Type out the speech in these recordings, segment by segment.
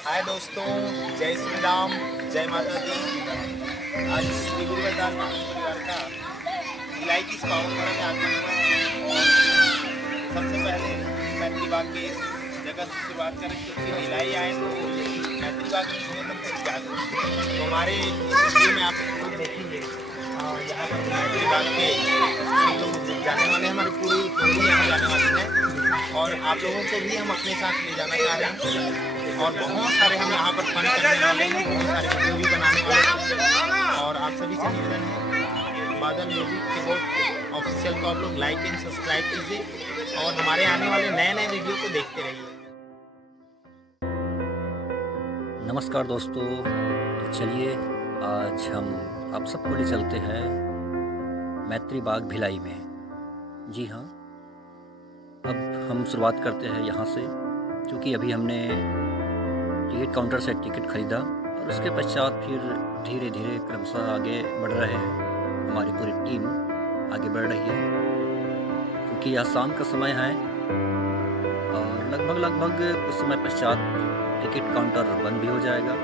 हाय दोस्तों, जय श्री राम, जय माता दी। आज श्री गुरु रविदास परिवार का भिलाई की पावन में आगमन हुआ है। और सबसे पहले मैत्री बाग के इस जगह से शुरुआत करें, क्योंकि भिलाई आए तो मैत्री बाग में सुने तो जागो। तो हमारे इस वीडियो में आप लोग देखेंगे और यहाँ पर मैत्री बाग के हम लोग जाने वाले हैं, हमारी पूरी टोली यहाँ जाने वाली है। और आप लोगों को भी हम अपने साथ ले जाना चाह रहे हैं और बहुत सारे हम यहाँ पर फन करने वाले हैं, बहुत सारे वीडियो भी बनाने वाले हैं। और आप सभी से निवेदन है, बादल म्यूजिक के बोर्ड ऑफिशियल को आप लोग लाइक एंड सब्सक्राइब कीजिए और हमारे आने वाले नए नए वीडियो को देखते रहिए। नमस्कार दोस्तों, तो चलिए आज हम आप सबको ले चलते हैं मैत्री बाग भिलाई में। जी हाँ, अब हम शुरुआत करते हैं यहाँ से, क्योंकि अभी हमने टिकट काउंटर से टिकट खरीदा और उसके पश्चात फिर धीरे धीरे क्रमशः आगे बढ़ रहे हैं। हमारी पूरी टीम आगे बढ़ रही है, क्योंकि यह शाम का समय है और लगभग कुछ समय पश्चात टिकट काउंटर बंद भी हो जाएगा।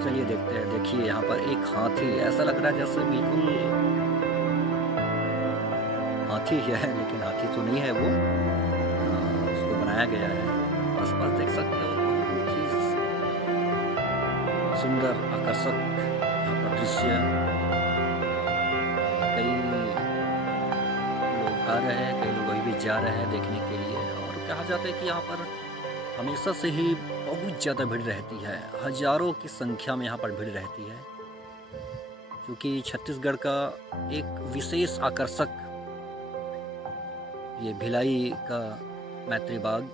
चलिए देखते हैं। देखिए यहाँ पर एक हाथी, ऐसा लग रहा है जैसे बिल्कुल हाथी है, लेकिन हाथी तो नहीं है वो, उसको बनाया गया है। आसपास देख सकते हो, बहुत ही सुंदर आकर्षक यहाँ पर दृश्य। कई लोग आ रहे हैं, कई लोग अभी भी जा रहे हैं देखने के लिए। और कहा जाता है कि यहाँ पर हमेशा से ही बहुत ज़्यादा भीड़ रहती है, हजारों की संख्या में यहाँ पर भीड़ रहती है, क्योंकि छत्तीसगढ़ का एक विशेष आकर्षक ये भिलाई का मैत्री बाग,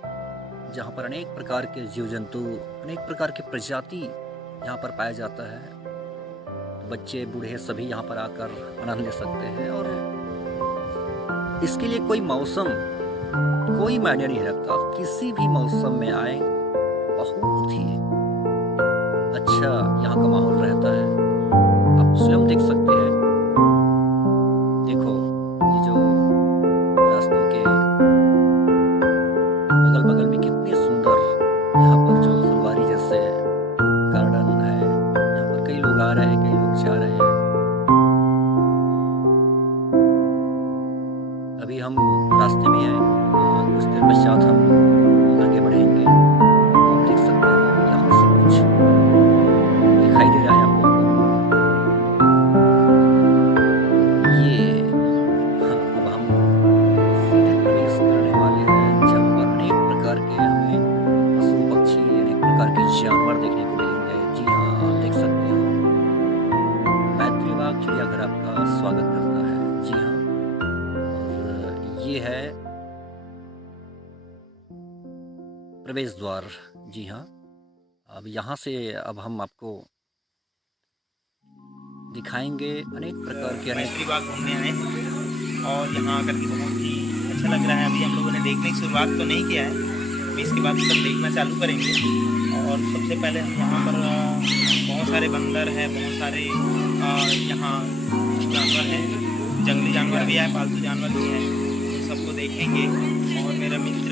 जहाँ पर अनेक प्रकार के जीव जंतु, अनेक प्रकार के प्रजाति यहाँ पर पाया जाता है। तो बच्चे बूढ़े सभी यहाँ पर आकर आनंद ले सकते हैं। और इसके लिए कोई मौसम, कोई मायने नहीं रखता। आप किसी भी मौसम में आए, बहुत ही अच्छा यहाँ का माहौल रहता है। आप स्वयं देख सकते हैं। देखो, ये जो रास्तों के अगल बगल में कितनी सुंदर यहाँ पर जो फुलवारी जैसे गार्डन है, यहाँ पर कई लोग आ रहे हैं, कई लोग जा रहे हैं। अभी हम रास्ते में हैं, कुछ देर पश्चात हम आगे बढ़ेंगे। आप देख सकते हो यहाँ से कुछ दिखाई दे रहा है आपको। ये अब हम सीधे प्रवेश करने वाले हैं, जहाँ पर अनेक प्रकार के हमें पशु पक्षी, अनेक प्रकार के जानवर देखने को मिलेंगे। जी हाँ, आप देख सकते हो, मैत्री बाग चिड़ियाघर आपका स्वागत करता है। जी हाँ, और ये है प्रवेश द्वार। जी हाँ, अब यहाँ से अब हम आपको दिखाएंगे अनेक प्रकार के मैत्री बाग घूमने आए हैं और यहाँ आकर के बहुत ही अच्छा लग रहा है। अभी हम लोगों ने देखने की शुरुआत तो नहीं किया है, अभी इसके बाद सब देखना चालू करेंगे। और सबसे पहले हम यहाँ पर बहुत सारे बंदर हैं, बहुत सारे यहाँ जानवर हैं, जंगली जानवर भी है, पालतू जानवर भी है, तो सबको देखेंगे। और मेरा मित्र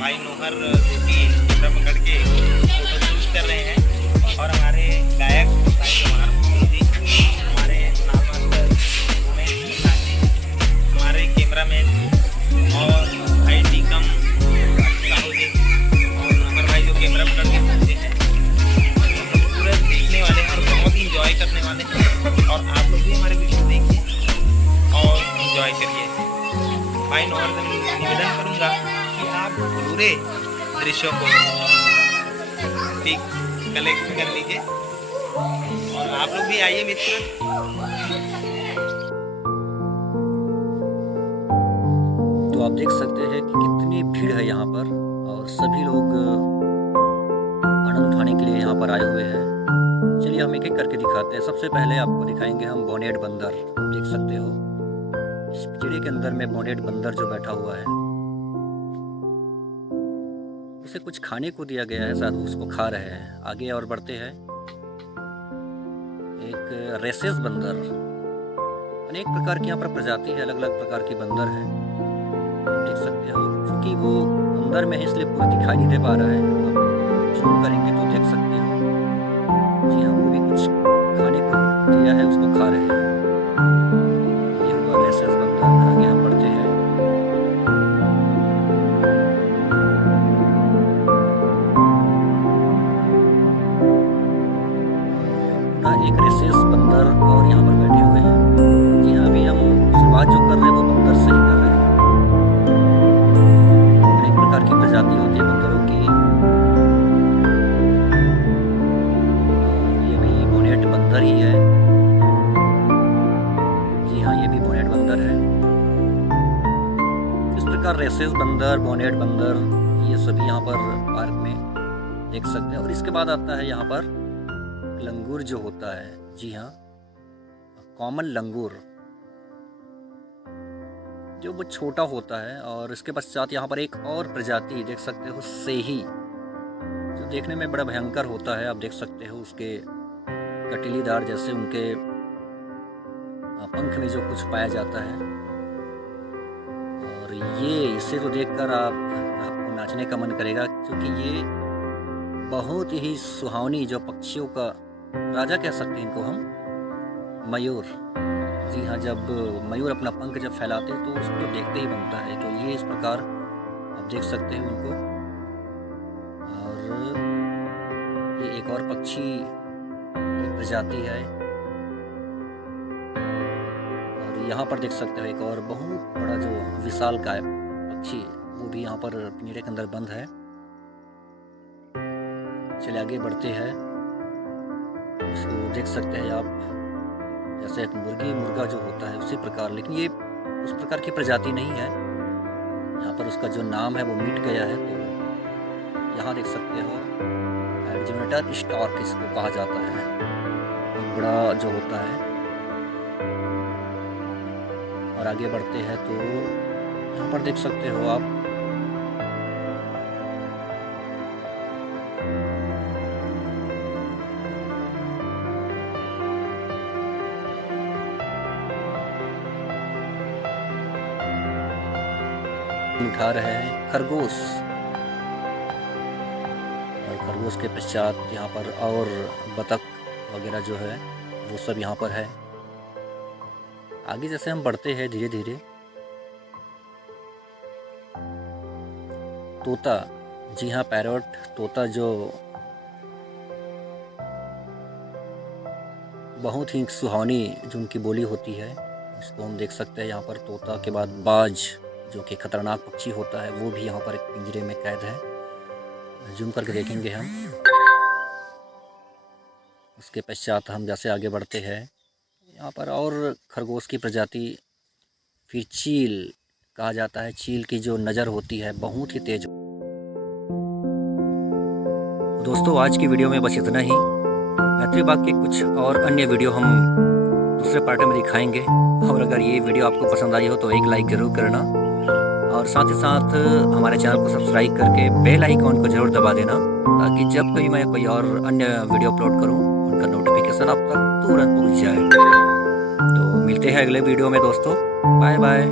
भाई नोहर जो कि कैमरा पकड़ के फोटो शूट कर रहे हैं, और हमारे गायक भाई कुमार जी, हमारे नामास्टर उमेश जी, हमारे कैमरामैन और भाई टीकम साहू जी, और नोहर भाई जो कैमरा पकड़ के पहुँचे हैं। पूरा देखने वाले हैं और बहुत ही इंजॉय करने वाले हैं। और आप लोग भी हमारे वीडियो देखिए और इंजॉय करिए। भाई नोहर से निवेदन करूँगा कि आप पूरे दृश्यों को पिक कलेक्ट कर लीजिए और आप लोग भी आइए मित्र। तो आप देख सकते हैं कि कितनी भीड़ है यहाँ पर, और सभी लोग आनंद उठाने के लिए यहाँ पर आए हुए हैं। चलिए हम एक एक करके दिखाते हैं। सबसे पहले आपको दिखाएंगे हम बोनेट बंदर। आप देख सकते हो, इस पिंजरे के अंदर में बोनेट बंदर जो बैठा हुआ है, उसे कुछ खाने को दिया गया है, शायद उसको खा रहे हैं। आगे और बढ़ते हैं। एक रेसेस बंदर, अनेक प्रकार की यहाँ पर प्रजाति है, अलग अलग प्रकार की बंदर है, देख सकते हो। क्योंकि वो अंदर में है इसलिए पूरा दिखाई नहीं दे पा रहा है। जूम करेंगे तो देख सकते हो। जी हाँ, वो भी कुछ खाने को दिया है, उसको खा रहे हैं। ये हुआ रेसेस बंदर। आगे हम बढ़ते हैं। एक रेसेस बंदर और यहाँ पर बैठे हुए हैं। जी हाँ, अभी हम शुरुआत जो कर रहे हैं वो बंदर से ही कर रहे हैं। अनेक प्रकार की प्रजाति होती है बंदरों की। ये भी बोनेट बंदर ही है। जी हाँ, ये भी बोनेट बंदर है। इस प्रकार रेसेस बंदर, बोनेट बंदर, ये सभी यहाँ पर पार्क में देख सकते हैं। और इसके बाद आता है यहाँ पर लंगूर जो होता है। जी हाँ, कॉमन लंगूर जो बहुत छोटा होता है। और इसके पश्चात यहाँ पर एक और प्रजाति देख सकते हो, सेही, जो देखने में बड़ा भयंकर होता है। आप देख सकते हो उसके कटीलीदार जैसे उनके पंख में जो कुछ पाया जाता है। और ये इसे तो देखकर आपको नाचने का मन करेगा, क्योंकि ये बहुत ही सुहावनी, जो पक्षियों का राजा कह सकते हैं इनको हम, मयूर। जी हाँ, जब मयूर अपना पंख जब फैलाते हैं तो उसको देखते ही बनता है। तो ये इस प्रकार आप देख सकते हैं उनको। और ये एक और पक्षी की प्रजाति है। और यहाँ पर देख सकते हो एक और बहुत बड़ा जो विशालकाय पक्षी, वो भी यहाँ पर पिंजरे के अंदर बंद है। चलिए आगे बढ़ते हैं। इसको देख सकते हैं आप, जैसे एक मुर्गा जो होता है उसी प्रकार, लेकिन ये उस प्रकार की प्रजाति नहीं है। यहाँ पर उसका जो नाम है वो मिट गया है। तो यहाँ देख सकते हो एडजुमेटर स्टार्क इसको कहा जाता है, बहुत बड़ा जो होता है। और आगे बढ़ते हैं तो यहाँ पर देख सकते हो आप उठा रहे हैं खरगोश। और खरगोश के पश्चात यहाँ पर और बतख वगैरह जो है वो सब यहाँ पर है। आगे जैसे हम बढ़ते हैं धीरे धीरे, तोता, जी हाँ, पैरोट तोता, जो बहुत ही सुहावनी जो उनकी बोली होती है, उसको हम देख सकते हैं यहाँ पर। तोता के बाद बाज, जो कि खतरनाक पक्षी होता है, वो भी यहाँ पर एक पिंजरे में कैद है। जूम करके देखेंगे हम। उसके पश्चात हम जैसे आगे बढ़ते हैं, यहाँ पर और खरगोश की प्रजाति, फिर चील कहा जाता है। चील की जो नज़र होती है बहुत ही तेज। दोस्तों, आज की वीडियो में बस इतना ही। मैत्री बाग के कुछ और अन्य वीडियो हम दूसरे पार्ट में दिखाएंगे। और अगर ये वीडियो आपको पसंद आई हो तो एक लाइक ज़रूर करना, और साथ ही साथ हमारे चैनल को सब्सक्राइब करके बेल आइकॉन को ज़रूर दबा देना, ताकि जब कभी मैं कोई और अन्य वीडियो अपलोड करूं उनका नोटिफिकेशन आप तक तुरंत पहुंच जाए। तो मिलते हैं अगले वीडियो में दोस्तों। Bye bye.